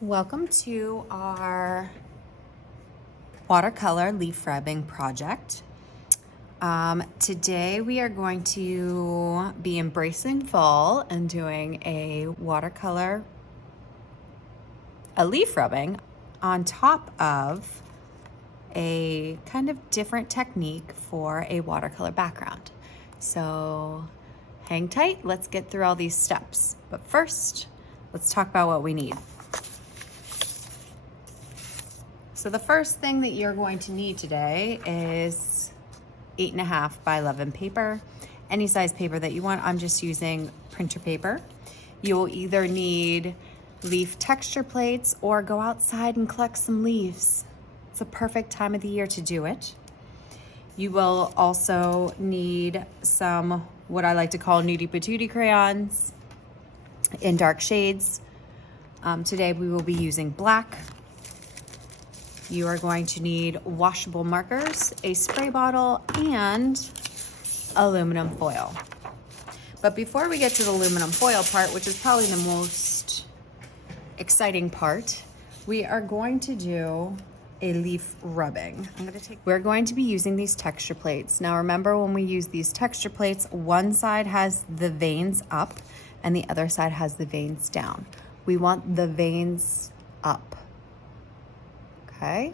Welcome to our watercolor leaf rubbing project. Today we are going to be embracing fall and doing a leaf rubbing on top of a kind of different technique for a watercolor background. So hang tight, let's get through all these steps. But first, let's talk about what we need. So the first thing that you're going to need today is 8.5 by 11 paper, any size paper that you want. I'm just using printer paper. You will either need leaf texture plates or go outside and collect some leaves. It's a perfect time of the year to do it. You will also need some, what I like to call nudie patootie crayons in dark shades. Today we will be using black. You are going to need washable markers, a spray bottle, and aluminum foil. But before we get to the aluminum foil part, which is probably the most exciting part, we are going to do a leaf rubbing. We're going to be using these texture plates. Now remember, when we use these texture plates, one side has the veins up and the other side has the veins down. We want the veins up. Okay.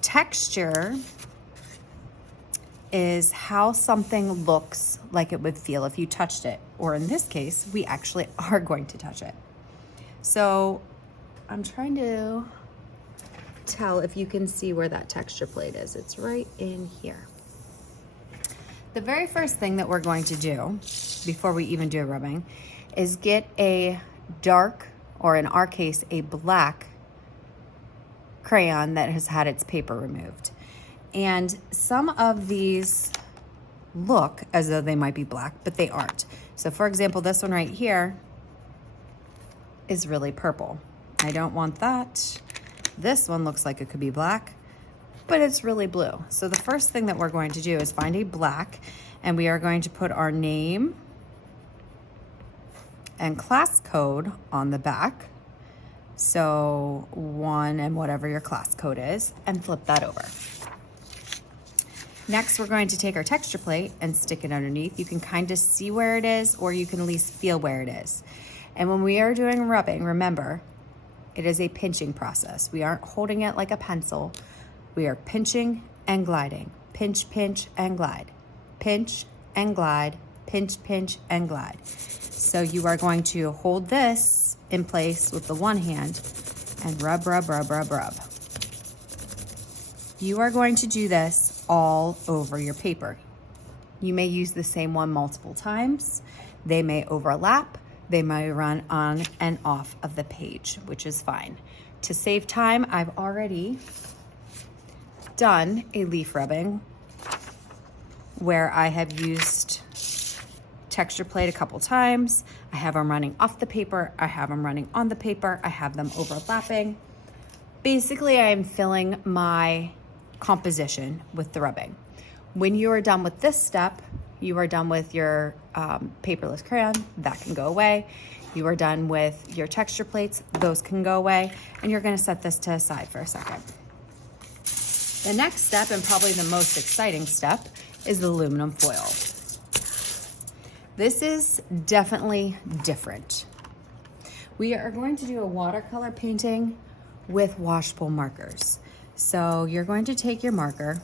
Texture is how something looks like it would feel if you touched it, or in this case, we actually are going to touch it. So I'm trying to tell if you can see where that texture plate is. It's right in here. The very first thing that we're going to do before we even do a rubbing is get a dark, or in our case, a black crayon that has had its paper removed. And some of these look as though they might be black, but they aren't. So for example, this one right here is really purple. I don't want that. This one looks like it could be black, but it's really blue. So the first thing that we're going to do is find a black, and we are going to put our name and class code on the back. So 1 and whatever your class code is, and flip that over. Next, we're going to take our texture plate and stick it underneath. You can kind of see where it is, or you can at least feel where it is. And when we are doing rubbing, remember, it is a pinching process. We aren't holding it like a pencil. We are pinching and gliding. Pinch, pinch, and glide. Pinch and glide. Pinch, pinch, and glide. So you are going to hold this in place with the one hand and rub, rub, rub, rub, rub. You are going to do this all over your paper. You may use the same one multiple times. They may overlap. They may run on and off of the page, which is fine. To save time, I've already done a leaf rubbing where I have used texture plate a couple times. I have them running off the paper. I have them running on the paper. I have them overlapping. Basically, I am filling my composition with the rubbing. When you are done with this step, you are done with your paperless crayon. That can go away. You are done with your texture plates. Those can go away. And you're going to set this to the side for a second. The next step, and probably the most exciting step, is the aluminum foil. This is definitely different. We are going to do a watercolor painting with washable markers. So you're going to take your marker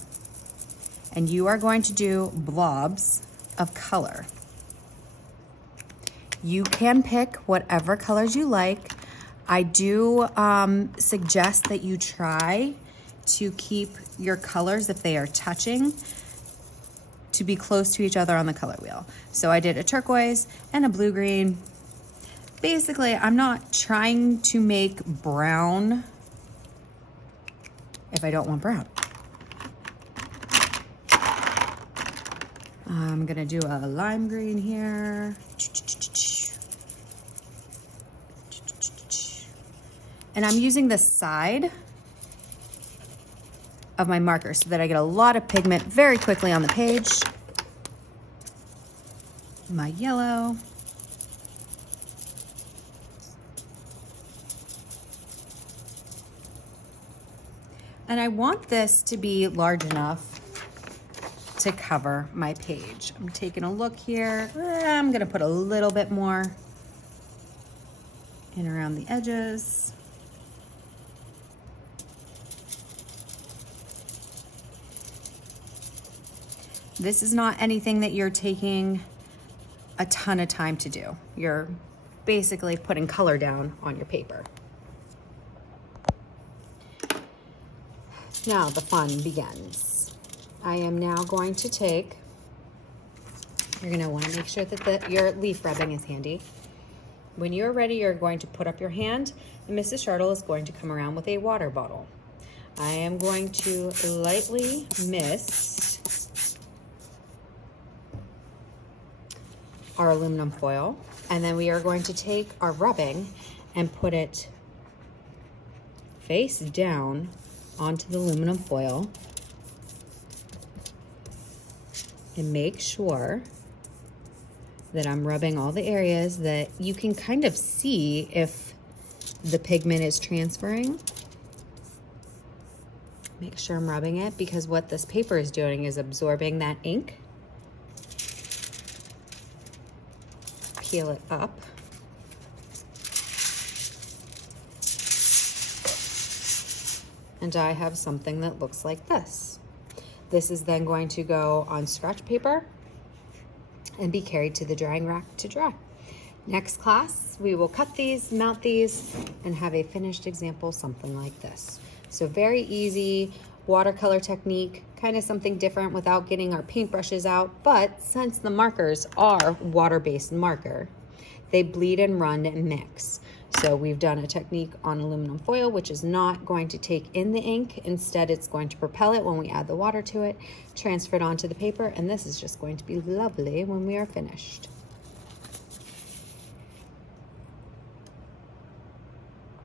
and you are going to do blobs of color. You can pick whatever colors you like. I do suggest that you try to keep your colors, if they are touching, to be close to each other on the color wheel. So I did a turquoise and a blue-green. Basically, I'm not trying to make brown if I don't want brown. I'm gonna do a lime green here. And I'm using the side of my marker so that I get a lot of pigment very quickly on the page. My yellow. And I want this to be large enough to cover my page. I'm taking a look here. I'm gonna put a little bit more in around the edges. This is not anything that you're taking a ton of time to do. You're basically putting color down on your paper. Now the fun begins. I am now going to take, you're gonna wanna make sure that your leaf rubbing is handy. When you're ready, you're going to put up your hand, and Mrs. Shartle is going to come around with a water bottle. I am going to lightly mist our aluminum foil, and then we are going to take our rubbing and put it face down onto the aluminum foil and make sure that I'm rubbing all the areas that you can kind of see if the pigment is transferring. Make sure I'm rubbing it, because what this paper is doing is absorbing that ink. Peel it up. And I have something that looks like this. This is then going to go on scratch paper and be carried to the drying rack to dry. Next class, we will cut these, mount these, and have a finished example, something like this. So very easy watercolor technique, kind of something different without getting our paintbrushes out, but since the markers are water-based marker, they bleed and run and mix. So we've done a technique on aluminum foil, which is not going to take in the ink. Instead, it's going to propel it when we add the water to it, transfer it onto the paper, and this is just going to be lovely when we are finished.